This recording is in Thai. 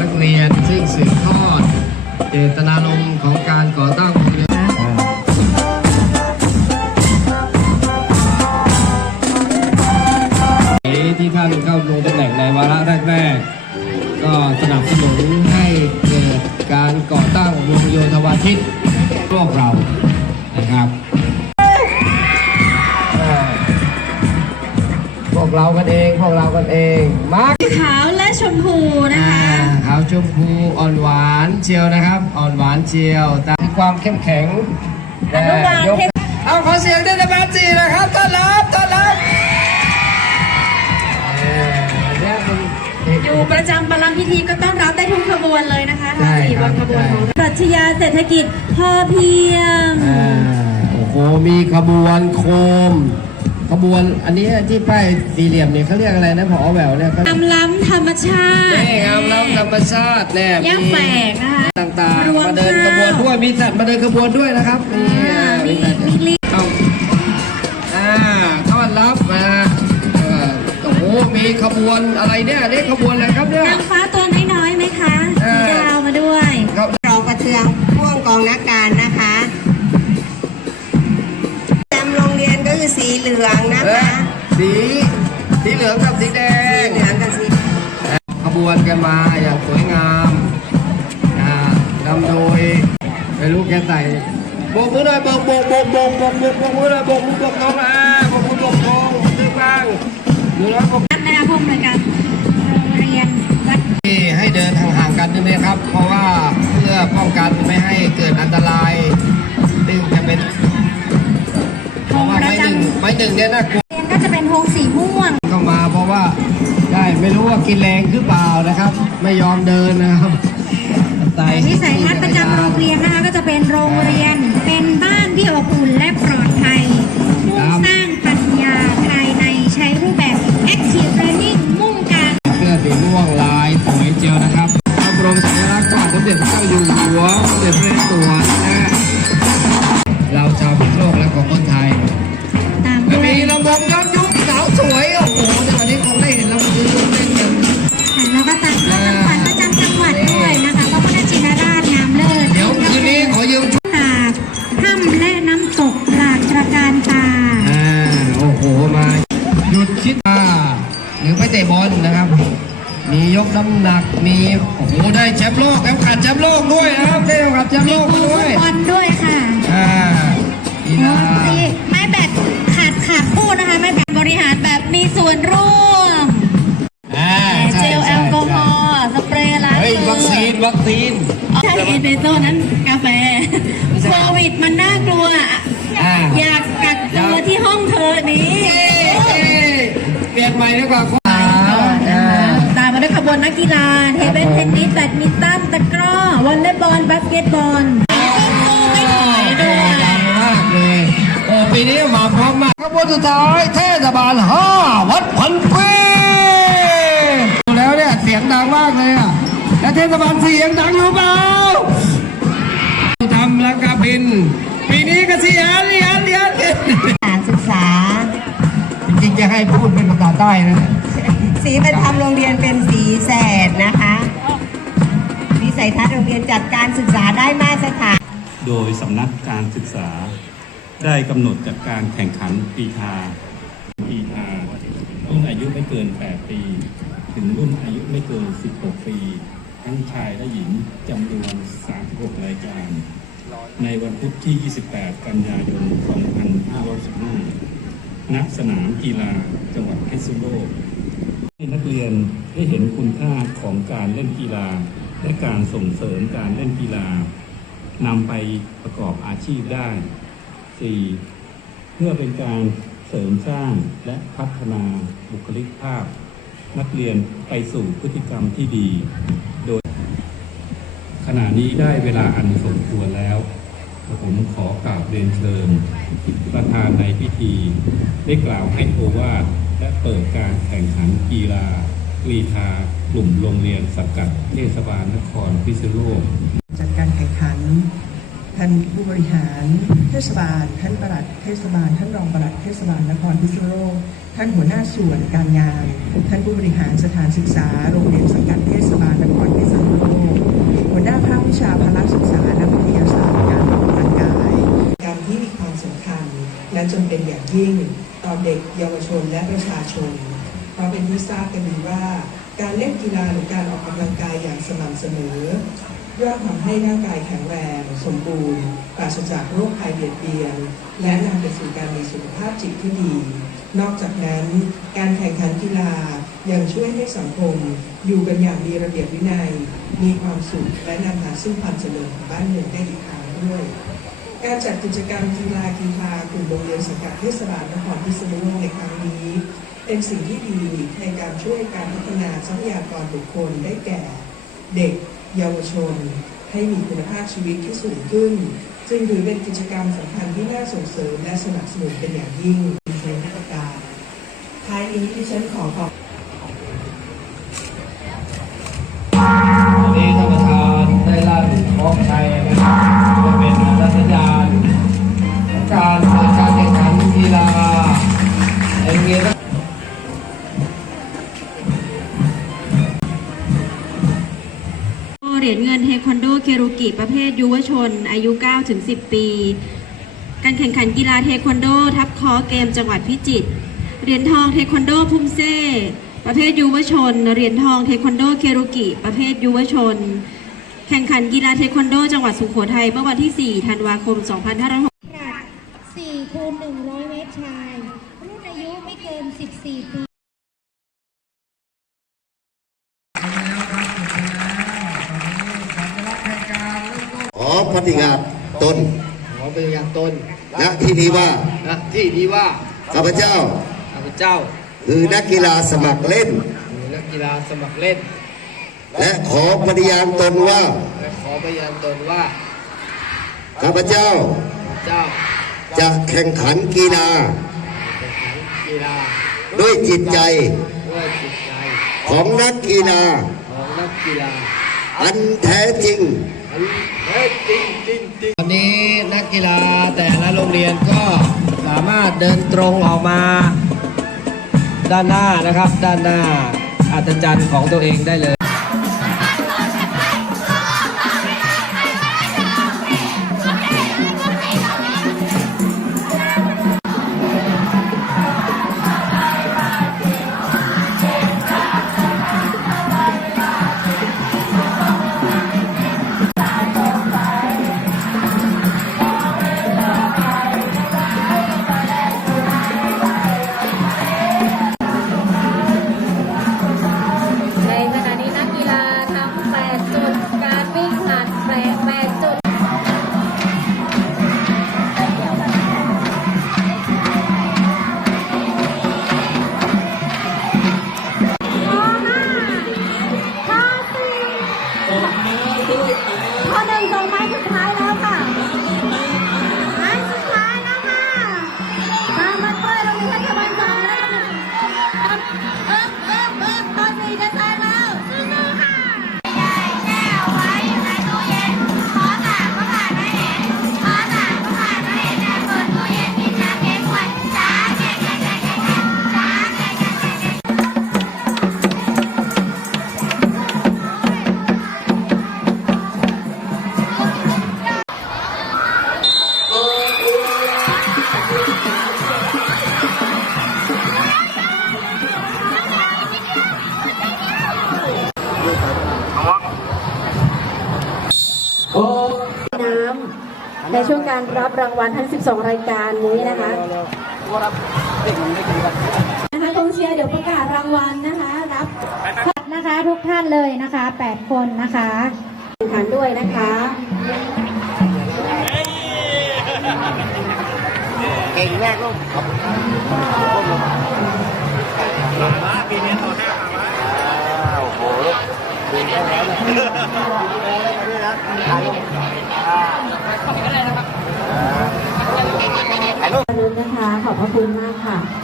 นักเรียนซึ่งสืบทอด เจตนารมณ์ของการก่อตั้งโรงเรียนที่ท่านเข้าลงตำแหน่งในวาระแรกๆ ก็สนับสนุนให้เกิดการก่อตั้งโรงโยธวาทิตโลกเรา เรากันเองพวกเรากันเองมาร์คขาวและชมพูนะอ่าคะขาวชมพูอ่อนหวานเชียวนะครับ อ่อนหวานเชียวตามความเข้มแข็งอนุบาลยกเข้มเอาขอเสียงเทศบาลสี่นะครับต้อนรับต้อนรับเอ่อเนี่ยมันอยู่ประจำประลัมพิธีก็ต้อนรับได้ทุกขบวนเลยนะคะใช่ทั้งสี่ครับนขบวนใช่ของปรัชญาเศรษฐกิจพอเพียงอ่าโอ้โหมีขบวนโคม ขบวนอันนี้ที่ป้ายสี่เหลี่ยมเนี่ยเขาเรียกอะไรนะผอแหววเนี่ยเขาตำล้ำธรรมชาตินี่ครับน้ำธรรมชาติเนี่ยย่างมีแปลกนะคะ ต่างรวๆมมาเดินขบวนด้วย มีสัตว์มาเดินขบวนด้วยนะครับนี่อ่าอ่ามีสัตว์มีลิงเอาอ่าต้อนรับมาเอ่อโอ้โหมีขบวนอะไรเนี่ยนี่ขบวนอะไรครับเนี่ย นางฟ้าตัวน้อยๆไหมคะเอมีอ ดาวมาด้วย ครับ รองประเทืองพ่วงกองนักการน ลืองนะเอ้ยคะ สีสีเหลืองกับสีแดสีงเหลืองกับสีขบวนกันมาอย่างสวยงามอ่านำโดยไม่รู้แกใส่โบกมือหน่อยโบกโบกโบกโบกโบกโบกโบกมือหน่อยโบกมือโบกน้องอ่าโบกมือโบกน้องตึ้งบ้างดูแล้วโบกนัดนะคะผู้อำนวยการโรงเรียนวัดที่ให้เดินห่างๆกันด้วยนะครับ เพราะว่าเพื่อป้องกันไม่ให้เกิด นึ่งไม้หนึ่งเนี่ยน่ากลัวเรียนก็จะเป็นธงสีม่วงเข้ามาเพราะว่าได้ไม่รู้ว่ากินแรงหรือเปล่านะครับ ไม่ยอมเดินนะครับใส่วิสัยทัศน์ประจำโรงเรียนนะคะก็จะเป็นโรงเรียน เป็นบ้านที่อบอุ่นและปลอดาวสวยโอ้โหในวันนี้คงได้เห็นลำวงย้อนยุคเล่นกันแล้วก็ตัดข้อคำขวัญประจำจังหวัดด้วยนะคะพระพุทธชินราชงามเลิศเดี๋ยวคืนนี้ขอยืมชุดหากถ้ำและน้ำตกหลากตระการตาอ่าโอ้โหมาหยุดคิดว่าหรือไปเตะบอลนะครับ มียกน้ำหนักมีโอ้โหได้แชมป์โลกแล้วขาดแชมป์โลกด้วยนะครับได้ขาดแชมป์โลกด้วยบอลด้วยค่ะอ่ากีนาตตีไม้แบตขาดขาดคู่นะคะไม้แบตบ ริหารแบบมีส่วนร่วมอ่าเจใช่ลแอใช่ลกอฮอล์สเปรย์ล้างเฮ้ยมือวัคซีนวัคซีนใช่เอสเปรสโซ่นั้นกาแฟโควิดมันน่ากลัว อ่าอยากกักตัวที่ห้องเธอนี้เอ้ยเอ้ยเปลี่ยนใหม่ดีกว่าขวาอ่าตามมาด้วยขบวนนักกีฬาเทเบิลเทนนิสแบดมินตันตะกร้อวอลเลย์บอลบาสเกตบอล ขบวนสุดท้ายเทศบาลห้าวัดพันปีดูแล้วเนี่ยเสียงดังมากเลยอะแล้วเทศบาลเสียงดังอยู่เปล่าทำลังกาบิน ปีนี้ก็เสียเรียนเรียนเรียนการศึกษา จริงๆจะให้พูดเป็นภาษาใต้นะสีประจำโรงเรียนเป็นสีแสดนะคะวิสัยทัศน์โรงเรียนจัดการศึกษาได้มาตรฐานโดยสำนักการศึกษา ได้กำหนดจัดการแข่งขันปีทาปีทารุ่นอายุไม่เกิน 8 ปี ถึงรุ่นอายุไม่เกิน 16 ปี ทั้งชายและหญิงจำนวน 36 รายการ ในวันพุธที่ 28 กันยายน 2515ณสนามกีฬาจังหวัดเพชรบุรีให้นักเรียนได้เห็นคุณค่าของการเล่นกีฬา และการส่งเสริมการเล่นกีฬานำไปประกอบอาชีพได้ 4. เพื่อเป็นการเสริมสร้างและพัฒนาบุคลิกภาพ นักเรียนไปสู่พฤติกรรมที่ดี โดย ขณะนี้ได้เวลาอันสมควรแล้วผมขอกราบเรียนเชิญประธานในพิธี ได้กล่าวให้โอวาทและเปิดการแข่งขันกีฬากรีธากลุ่มโรงเรียนสังกัดเทศบาลนครพิษณุโลก ท่านผู้บริหารเทศบาล ท่านประหลัดเทศบาล ท่านรองประหลัดเทศบาลนครพิษณุโลกท่านหัวหน้าส่วนการงาน ท่านผู้บริหารสถานศึกษา โรงเรียนสังกัดเทศบาลนครพิษณุโลกหัวหน้าภาควิชาพละศึกษาและวิทยาศาสตร์การออกกำลังกาย การที่มีความสำคัญ และจนเป็นอย่างยิ่งต่อเด็กเยาวชนและประชาชน เพราะเป็นที่ทราบกันดีว่า การเล่นกีฬาหรือการออกกำลังกายอย่างสม่ำเสมอ ย่อมทำให้ร่างกายแข็งแรง สมบูรณ์ปราศจากโรคภัยเบียดเบียน และนำไปสู่การมีสุขภาพจิตที่ดี นอกจากนั้นการแข่งขันกีฬายังช่วยให้สังคม อยู่กันอย่างมีระเบียบวินัย มีความสุขและนำมาซึ่งความเจริญของบ้านเมืองได้อีกครั้งด้วย การจัดกิจกรรมกีฬากีฬากลุ่มโรงเรียนสังกัดเทศบาลนครพิษณุโลกในครั้งนี้ เป็นสิ่งที่ดีในการช่วยการพัฒนาทรัพยากรบุคคลได้แก่ เด็ก เยาวชน ให้มีคุณภาพชีวิตที่สูงขึ้นจึงถือเป็นกิจกรรมสำคัญที่น่าส่งเสริมและสนับสนุนเป็นอย่างยิ่งในเทศกาลท้ายนี้ที่ฉันขอขอบ วชน อายุ 9-10 ปี การแข่งขันกีฬาเทควันโด ทับคอเกมจังหวัดพิจิตรเหรียญทองเทควันโดพุ่มเซ่ประเภทยุวชน เหรียญทองเทควันโดเครุกิ ประเภทยุวชน แข่งขันกีฬาเทควันโด จังหวัดสุโขทัยเมื่อวันที่ 4 ธันวาคม 2560 4คูณ100 เมตรชาย รุ่นอายุไม่เกิน 14 ปี ขอปฏิญาณตนขอเป็นอย่างตนณที่นี้ว่านะที่นี้ว่าข้าพเจ้าข้าพเจ้า คือนักกีฬาสมัครเล่น คือนักกีฬาสมัครเล่น และขอปฏิญาณตนว่าและขอพยานตนว่าข้าพเจ้าเจ้าจะแข่งขันกีฬาแข่งขันกีฬาด้วยจิตใจ ด้วยจิตใจ ของนักกีฬาของนักกีฬา อันแท้จริงอันแท้จริงจริงจริงวันนี้นักกีฬาแต่ละโรงเรียนก็สามารถเดินตรงออกมา ด้านหน้านะครับ ด้านหน้าอัศจรรย์ของตัวเองได้เลย ในช่วงการรับรางวัลทั้ง 12 รายการนี้นะคะนะคะกองเชียร์เดี๋ยวประกาศรางวัลนะคะรับนะคะทุกท่านเลยนะคะ 8 คนนะคะแข่งขันด้วยนะคะเก่งแรกลูกมาปีนะคะ ขอบพระคุณมากค่ะ